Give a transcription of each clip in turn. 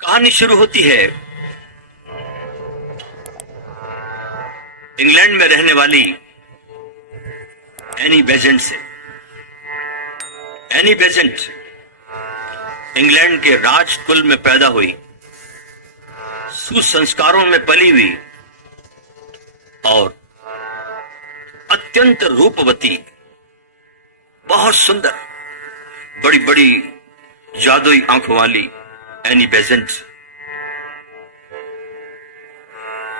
कहानी शुरू होती है इंग्लैंड में रहने वाली एनी बेजेंट से। एनी बेजेंट इंग्लैंड के राजकुल में पैदा हुई, सुसंस्कारों में पली हुई और अत्यंत रूपवती, बहुत सुंदर, बड़ी बड़ी जादुई आंखों वाली एनी बेजेंट,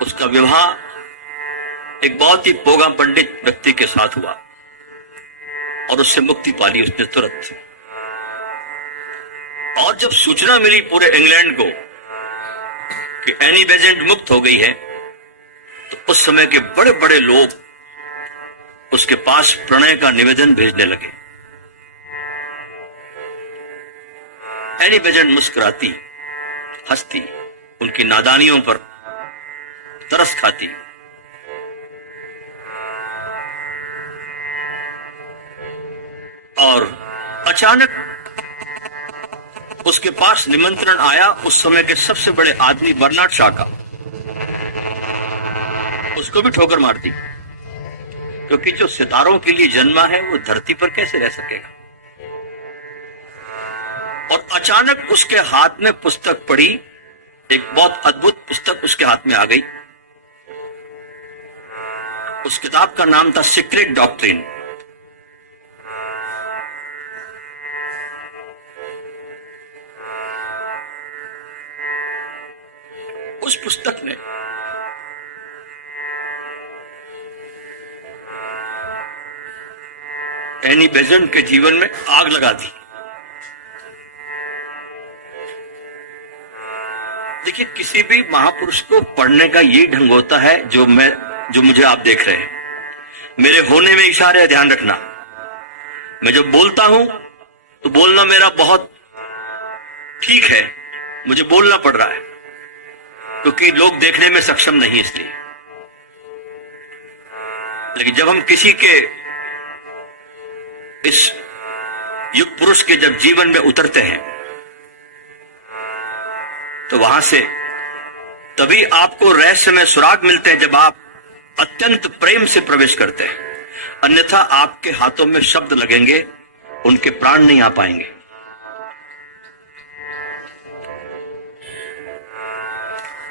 उसका विवाह एक बहुत ही पोगा पंडित व्यक्ति के साथ हुआ और उससे मुक्ति पाली उसने तुरंत। और जब सूचना मिली पूरे इंग्लैंड को कि एनी बेजेंट मुक्त हो गई है, तो उस समय के बड़े बड़े लोग उसके पास प्रणय का निवेदन भेजने लगे। एनी बेजेंट मुस्कुराती, हंसती, उनकी नादानियों पर तरस खाती। और अचानक उसके पास निमंत्रण आया उस समय के सबसे बड़े आदमी बर्नार्ड शॉ का। उसको भी ठोकर मार दी, क्योंकि जो सितारों के लिए जन्मा है वो धरती पर कैसे रह सकेगा। और अचानक उसके हाथ में पुस्तक पड़ी, एक बहुत अद्भुत पुस्तक उसके हाथ में आ गई। उस किताब का नाम था सीक्रेट डॉक्ट्रिन। उस पुस्तक ने एनी बेजेंट के जीवन में आग लगा दी। देखिए, किसी भी महापुरुष को पढ़ने का यही ढंग होता है जो मुझे आप देख रहे हैं। मेरे होने में इशारे ध्यान रखना। मैं जब बोलता हूं तो बोलना मेरा बहुत ठीक है, मुझे बोलना पड़ रहा है क्योंकि लोग देखने में सक्षम नहीं इसलिए। लेकिन जब हम किसी के इस युग पुरुष के जब जीवन में उतरते हैं तो वहां से तभी आपको रहस्यमय सुराग मिलते हैं जब आप अत्यंत प्रेम से प्रवेश करते हैं। अन्यथा आपके हाथों में शब्द लगेंगे, उनके प्राण नहीं आ पाएंगे।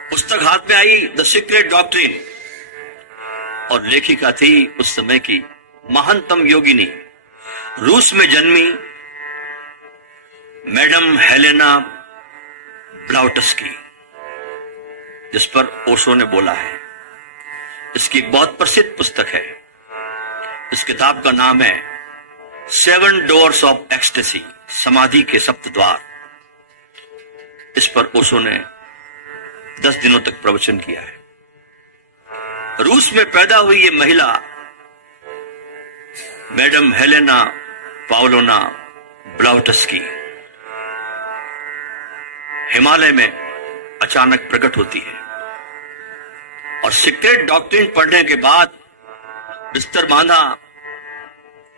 पुस्तक हाथ में आई, द सीक्रेट डॉक्ट्रिन, और लेखिका थी उस समय की महानतम योगिनी, रूस में जन्मी मैडम हेलेना ब्लाउटस्की, जिस पर ओशो ने बोला है। इसकी एक बहुत प्रसिद्ध पुस्तक है। इस किताब का नाम है 7 डोर्स ऑफ एक्सटेसी, समाधि के सप्त द्वार। इस पर ओशो ने 10 दिनों तक प्रवचन किया है। रूस में पैदा हुई ये महिला मैडम हेलेना पावलोना ब्लाउटस्की हिमालय में अचानक प्रकट होती है और सीक्रेट डॉक्ट्रिन पढ़ने के बाद बिस्तर बांधा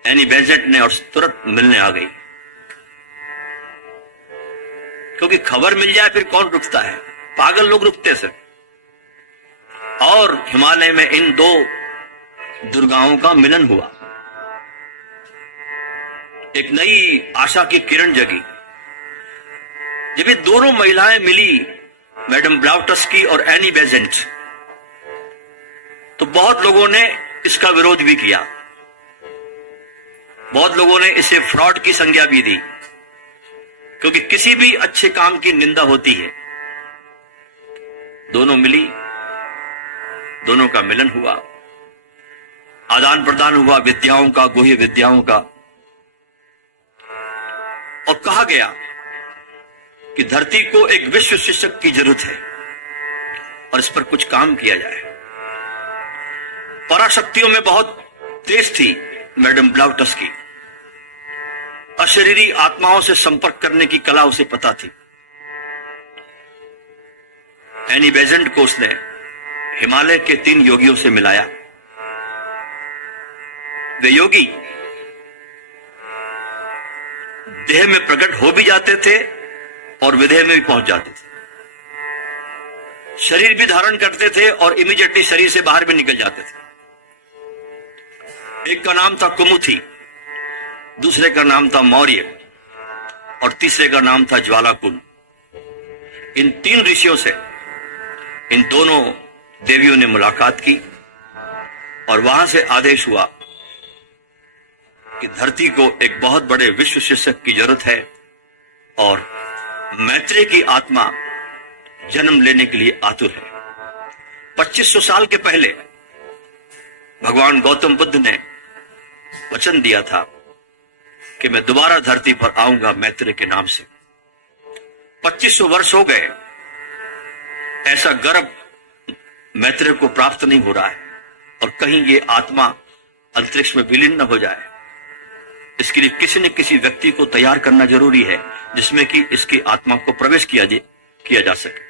एनी बेजेंट ने और तुरंत मिलने आ गई। क्योंकि खबर मिल जाए फिर कौन रुकता है, पागल लोग रुकते सिर्फ। और हिमालय में इन दो दुर्गाओं का मिलन हुआ, एक नई आशा की किरण जगी। जब ये दोनों महिलाएं मिली, मैडम ब्लाउटस्की और एनी बेजेंट, तो बहुत लोगों ने इसका विरोध भी किया। बहुत लोगों ने इसे फ्रॉड की संज्ञा भी दी, क्योंकि किसी भी अच्छे काम की निंदा होती है। दोनों मिली, दोनों का मिलन हुआ, आदान प्रदान हुआ विद्याओं का, गुह्य विद्याओं का। और कहा गया कि धरती को एक विश्व शिक्षक की जरूरत है और इस पर कुछ काम किया जाए। पराशक्तियों में बहुत तेज थी मैडम ब्लाउटस्की। अशरीरी आत्माओं से संपर्क करने की कला उसे पता थी। एनी बेजेंट को उसने हिमालय के 3 योगियों से मिलाया। वे योगी देह में प्रकट हो भी जाते थे और विदेह में भी पहुंच जाते थे। शरीर भी धारण करते थे और इमीडिएटली शरीर से बाहर भी निकल जाते थे। एक का नाम था कुमुथी, दूसरे का नाम था मौर्य और तीसरे का नाम था ज्वालाकुल। इन 3 ऋषियों से इन दोनों देवियों ने मुलाकात की और वहां से आदेश हुआ कि धरती को एक बहुत बड़े विश्व शिक्षक की जरूरत है और मैत्रेय की आत्मा जन्म लेने के लिए आतुर है। 2500 साल के पहले भगवान गौतम बुद्ध ने वचन दिया था कि मैं दोबारा धरती पर आऊंगा मैत्रेय के नाम से। 2500 वर्ष हो गए, ऐसा गर्भ मैत्रेय को प्राप्त नहीं हो रहा है और कहीं ये आत्मा अंतरिक्ष में विलीन न हो जाए, इसके लिए किसी न किसी व्यक्ति को तैयार करना जरूरी है जिसमें कि इसकी आत्मा को प्रवेश किया जा सके।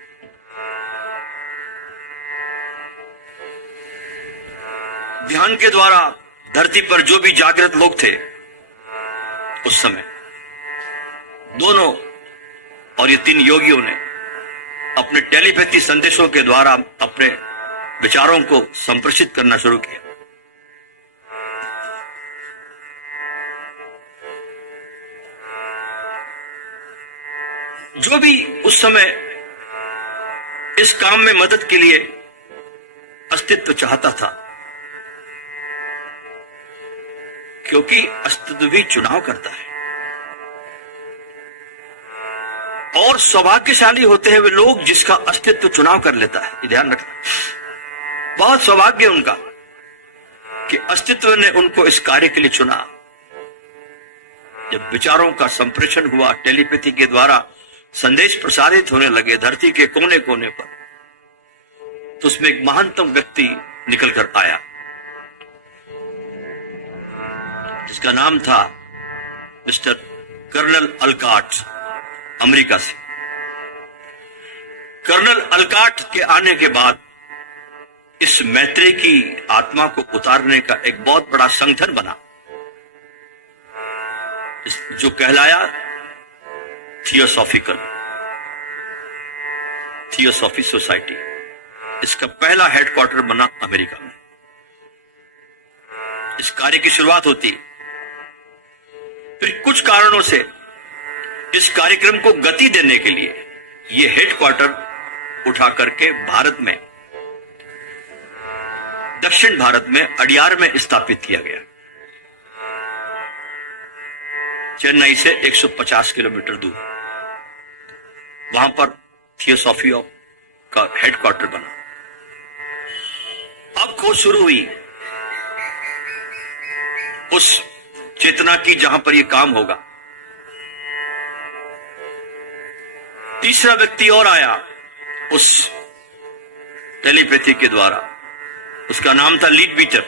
ध्यान के द्वारा धरती पर जो भी जागृत लोग थे उस समय दोनों और ये 3 योगियों ने अपने टेलीपैथी संदेशों के द्वारा अपने विचारों को संप्रेषित करना शुरू किया। जो भी उस समय इस काम में मदद के लिए अस्तित्व चाहता था, क्योंकि अस्तित्व भी चुनाव करता है और सौभाग्यशाली होते हैं वे लोग जिसका अस्तित्व चुनाव कर लेता है। ये ध्यान रखना, बहुत सौभाग्य उनका कि अस्तित्व ने उनको इस कार्य के लिए चुना। जब विचारों का संप्रेषण हुआ, टेलीपैथी के द्वारा संदेश प्रसारित होने लगे धरती के कोने कोने पर, तो उसमें एक महानतम व्यक्ति निकल कर आया जिसका नाम था मिस्टर कर्नल अलकाट, अमेरिका से। कर्नल अलकाट के आने के बाद इस मैत्रेय की आत्मा को उतारने का एक बहुत बड़ा संगठन बना जो कहलाया थियोसॉफी सोसाइटी। इसका पहला हेडक्वार्टर बना अमेरिका में। इस कार्य की शुरुआत होती, फिर कुछ कारणों से इस कार्यक्रम को गति देने के लिए यह हेडक्वार्टर उठा करके भारत में, दक्षिण भारत में अडियार में स्थापित किया गया, चेन्नई से 150 किलोमीटर दूर। वहां पर थियोसॉफी का हेडक्वार्टर बना। अब खोज शुरू हुई उस चेतना की जहां पर यह काम होगा। तीसरा व्यक्ति और आया उस टेलीपैथी के द्वारा, उसका नाम था लीड बीटर।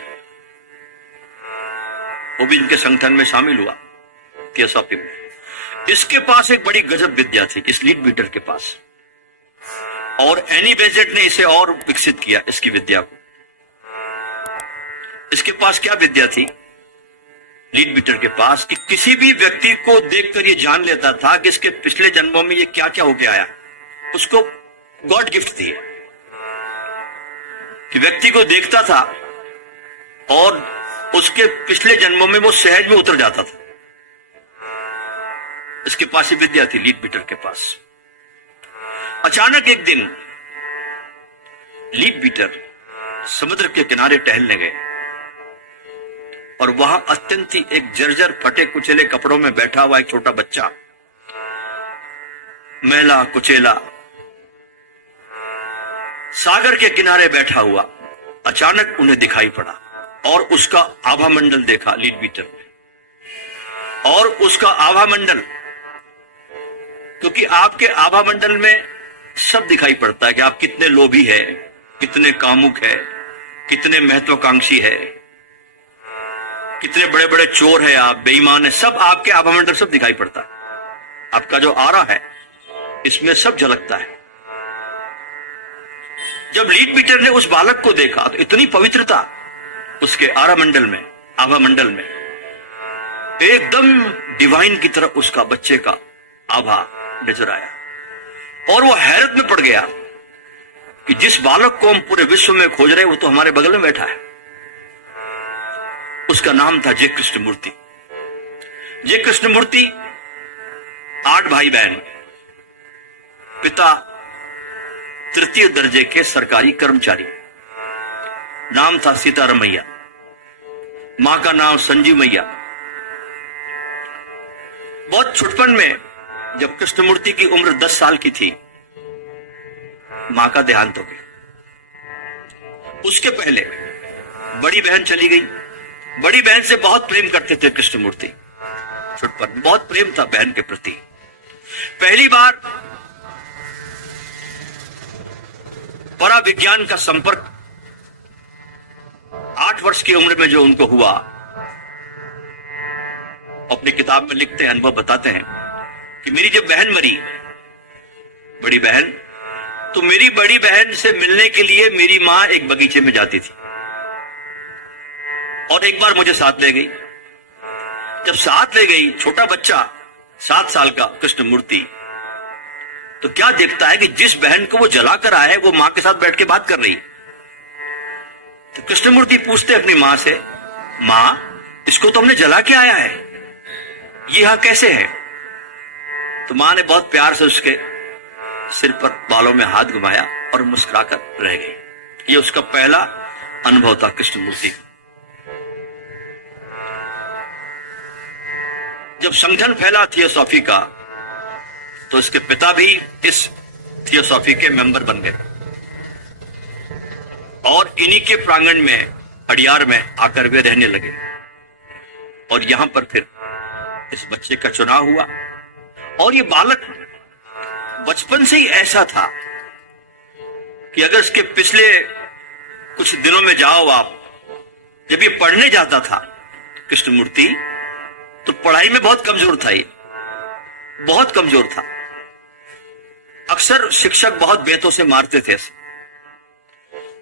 वो भी इनके संगठन में शामिल हुआ थियोसॉफी में। इसके पास एक बड़ी गजब विद्या थी, इस लीड बीटर के पास, और एनी बेजेट ने इसे और विकसित किया इसकी विद्या को। इसके पास क्या विद्या थी लीड बीटर के पास, कि किसी भी व्यक्ति को देखकर ये जान लेता था कि इसके पिछले जन्मों में ये क्या क्या होके आया। उसको गॉड गिफ्ट थी कि व्यक्ति को देखता था और उसके पिछले जन्मों में वो सहज में उतर जाता था। इसके पास ये विद्या थी लीड बीटर के पास। अचानक एक दिन लीड बीटर समुद्र के किनारे टहलने गए और वहां अत्यंत ही एक जर्जर फटे कुचेले कपड़ों में बैठा हुआ एक छोटा बच्चा, मैला कुचेला, सागर के किनारे बैठा हुआ अचानक उन्हें दिखाई पड़ा और उसका आभा मंडल देखा लीड बीटर ने। और उसका आभा मंडल, क्योंकि आपके आभा मंडल में सब दिखाई पड़ता है कि आप कितने लोभी है, कितने कामुक है, कितने महत्वाकांक्षी है, कितने बड़े बड़े चोर है, आप बेईमान है, सब आपके आभा मंडल सब दिखाई पड़ता है। आपका जो आरा है इसमें सब झलकता है। जब लीड बीटर ने उस बालक को देखा तो इतनी पवित्रता उसके आरा मंडल में, आभा मंडल में, एकदम डिवाइन की तरह उसका बच्चे का आभा नजर आया और वो हैरत में पड़ गया कि जिस बालक को हम पूरे विश्व में खोज रहे हैं वो तो हमारे बगल में बैठा है। उसका नाम था जे कृष्णमूर्ति। जे कृष्णमूर्ति 8 भाई बहन, पिता तृतीय दर्जे के सरकारी कर्मचारी, नाम था सीतारमैया, मां का नाम संजीव मैया। बहुत छुटपन में जब कृष्णमूर्ति की उम्र 10 साल की थी, मां का देहांत हो गया। उसके पहले बड़ी बहन चली गई। बड़ी बहन से बहुत प्रेम करते थे कृष्णमूर्ति, छुटपन बहुत प्रेम था बहन के प्रति। पहली बार परा विज्ञान का संपर्क 8 वर्ष की उम्र में जो उनको हुआ, अपनी किताब में लिखते हैं, अनुभव बताते हैं कि मेरी जब बहन मरी, बड़ी बहन, तो मेरी बड़ी बहन से मिलने के लिए मेरी मां एक बगीचे में जाती थी और एक बार मुझे साथ ले गई। जब साथ ले गई, छोटा बच्चा 7 साल का कृष्णमूर्ति, तो क्या देखता है कि जिस बहन को वो जलाकर आया है वो मां के साथ बैठ के बात कर रही। तो कृष्णमूर्ति पूछते अपनी मां से, मां, इसको तो हमने जला के आया है, ये यहां कैसे है? तो मां ने बहुत प्यार से उसके सिर पर बालों में हाथ घुमाया और मुस्कुराकर रह गई। ये उसका पहला अनुभव था कृष्णमूर्ति। जब संगठन फैला थियोसॉफी का, तो इसके पिता भी इस थियोसॉफी के मेंबर बन गए और इन्हीं के प्रांगण में, अड़ियार में आकर वे रहने लगे। और यहां पर फिर इस बच्चे का चुनाव हुआ। और ये बालक बचपन से ही ऐसा था कि अगर इसके पिछले कुछ दिनों में जाओ आप, जब ये पढ़ने जाता था कृष्णमूर्ति, तो पढ़ाई में बहुत कमजोर था। ये बहुत कमजोर था। अक्सर शिक्षक बहुत बेतों से मारते थे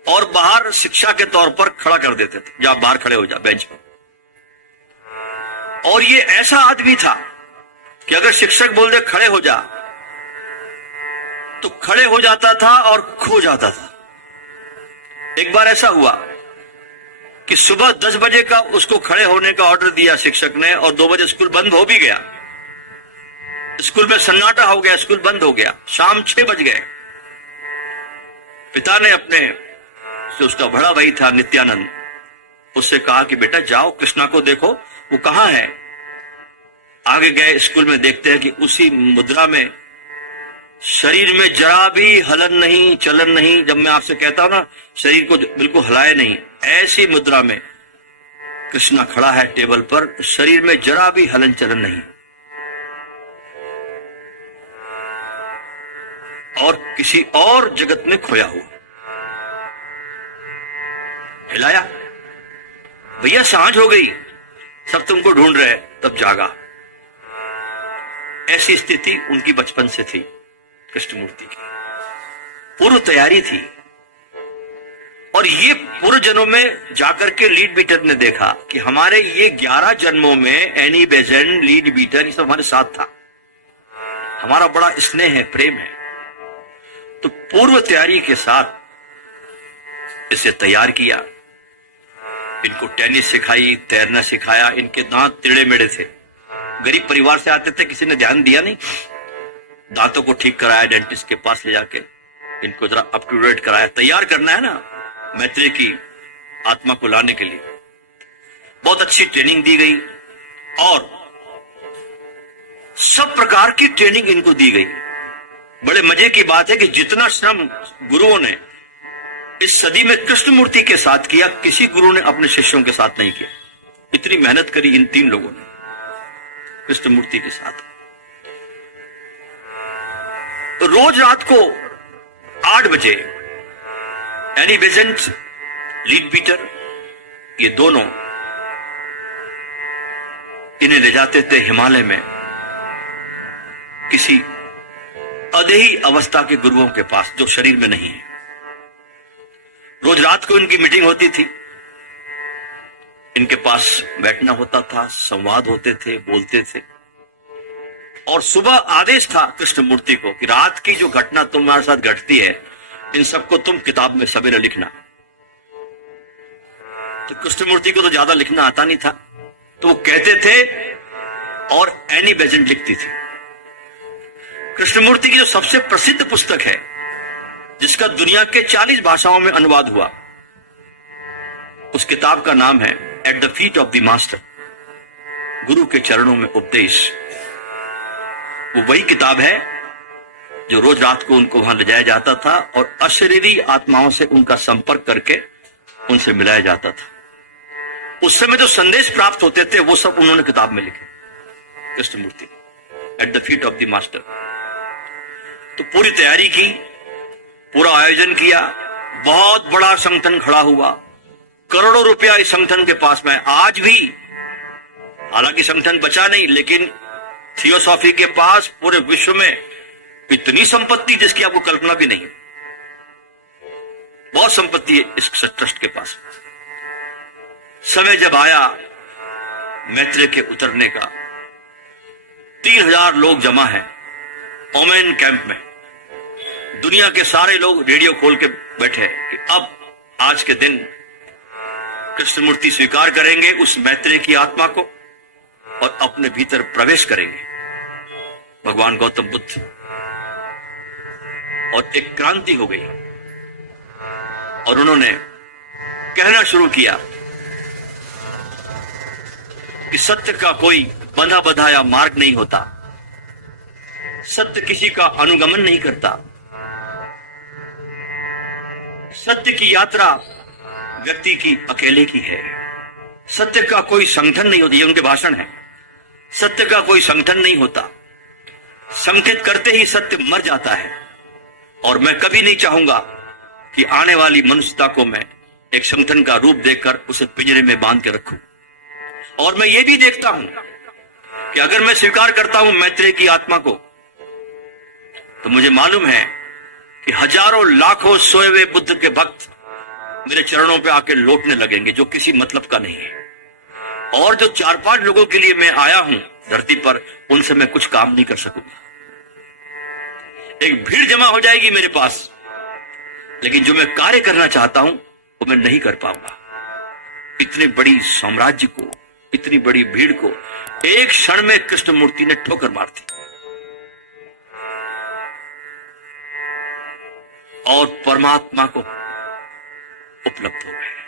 और बाहर शिक्षा के तौर पर खड़ा कर देते थे, जा बाहर खड़े हो जा बेंच पर। और ये ऐसा आदमी था कि अगर शिक्षक बोल दे खड़े हो जा, तो खड़े हो जाता था और खो जाता था। एक बार ऐसा हुआ कि सुबह 10 बजे का उसको खड़े होने का ऑर्डर दिया शिक्षक ने और 2 बजे स्कूल बंद हो भी गया। स्कूल में सन्नाटा हो गया, स्कूल बंद हो गया। शाम 6 बज गए। पिता ने अपने, जो उसका बड़ा भाई था नित्यानंद, उससे कहा कि बेटा जाओ कृष्णा को देखो वो कहां है। आगे गए, स्कूल में देखते हैं कि उसी मुद्रा में, शरीर में जरा भी हलन नहीं, चलन नहीं। जब मैं आपसे कहता हूं ना शरीर को बिल्कुल हिलाए नहीं, ऐसी मुद्रा में कृष्णा खड़ा है टेबल पर, शरीर में जरा भी हलन चलन नहीं। और किसी और जगत में खोया हुआ। हिलाया, भैया सांझ हो गई, सब तुमको ढूंढ रहे। तब जागा। ऐसी स्थिति उनकी बचपन से थी कृष्णमूर्ति की। पूर्व तैयारी थी। और ये पूर्व जन्मों में जाकर के लीड बीटर ने देखा कि हमारे ये 11 जन्मों में एनी बेजेंट, लीड बीटर, ये सब हमारे साथ था। हमारा बड़ा स्नेह है, प्रेम है। तो पूर्व तैयारी के साथ इसे तैयार किया। इनको टेनिस सिखाई, तैरना सिखाया। इनके दांत टेढ़े मेढ़े थे, गरीब परिवार से आते थे, किसी ने ध्यान दिया नहीं। दांतों को ठीक कराया, डेंटिस्ट के पास ले जाके इनको जरा अप टू डेट कराया। तैयार करना है ना मैत्री की आत्मा को लाने के लिए। बहुत अच्छी ट्रेनिंग दी गई और सब प्रकार की ट्रेनिंग इनको दी गई। बड़े मजे की बात है कि जितना श्रम गुरुओं ने इस सदी में कृष्णमूर्ति के साथ किया, किसी गुरु ने अपने शिष्यों के साथ नहीं किया। इतनी मेहनत करी इन 3 लोगों ने कृष्णमूर्ति के साथ। रोज रात को 8 बजे एनी बेजेंट, लीड बीटर, ये दोनों इन्हें ले जाते थे हिमालय में किसी अदेही अवस्था के गुरुओं के पास जो शरीर में नहीं है। रोज रात को इनकी मीटिंग होती थी, इनके पास बैठना होता था, संवाद होते थे, बोलते थे। और सुबह आदेश था कृष्णमूर्ति को कि रात की जो घटना तुम्हारे साथ घटती है इन सबको तुम किताब में सवेरे लिखना। तो कृष्णमूर्ति को तो ज्यादा लिखना आता नहीं था, तो वो कहते थे और एनी बेजेंट लिखती थी। कृष्णमूर्ति की जो सबसे प्रसिद्ध पुस्तक है, जिसका दुनिया के 40 भाषाओं में अनुवाद हुआ, उस किताब का नाम है eight the feet of the master, गुरु के चरणों में उपदेश। वो वही किताब है जो रोज रात को उनको वहां ले जाया जाता था और अशरीरी आत्माओं से उनका संपर्क करके उनसे मिलाया जाता था। उस समय जो संदेश प्राप्त होते थे वो सब उन्होंने किताब में लिखे, Krishnamurti, at the feet of the master. तो पूरी तैयारी की, पूरा आयोजन किया, बहुत बड़ा संगठन खड़ा हुआ, करोड़ों रुपया इस संगठन के पास में। आज भी हालांकि संगठन बचा नहीं, लेकिन थियोसॉफी के पास पूरे विश्व में इतनी संपत्ति जिसकी आपको कल्पना भी नहीं, बहुत संपत्ति है इस ट्रस्ट के पास। समय जब आया मैत्रेय के उतरने का, 3000 लोग जमा हैं ओमेन कैंप में। दुनिया के सारे लोग रेडियो खोल के बैठे कि अब आज के दिन कृष्णमूर्ति स्वीकार करेंगे उस मैत्रेय की आत्मा को और अपने भीतर प्रवेश करेंगे, भगवान गौतम बुद्ध। और एक क्रांति हो गई और उन्होंने कहना शुरू किया कि सत्य का कोई बंधा बंधाया मार्ग नहीं होता, सत्य किसी का अनुगमन नहीं करता, सत्य की यात्रा व्यक्ति की अकेले की है, सत्य का कोई संगठन नहीं होता। ये उनके भाषण है। सत्य का कोई संगठन नहीं होता, संगठित करते ही सत्य मर जाता है। और मैं कभी नहीं चाहूंगा कि आने वाली मनुष्यता को मैं एक संगठन का रूप देकर उसे पिंजरे में बांध के रखूं। और मैं ये भी देखता हूं कि अगर मैं स्वीकार करता हूं मैत्रेय की आत्मा को, तो मुझे मालूम है कि हजारों लाखों सोए हुए बुद्ध के भक्त मेरे चरणों पे आके लौटने लगेंगे, जो किसी मतलब का नहीं है। और जो 4-5 लोगों के लिए मैं आया हूं धरती पर, उनसे मैं कुछ काम नहीं कर सकूंगा। एक भीड़ जमा हो जाएगी मेरे पास, लेकिन जो मैं कार्य करना चाहता हूं वो मैं नहीं कर पाऊंगा। इतने बड़ी साम्राज्य को, इतनी बड़ी भीड़ को एक क्षण में कृष्णमूर्ति ने ठोकर मार दी और परमात्मा को उपलब्ध हो गए।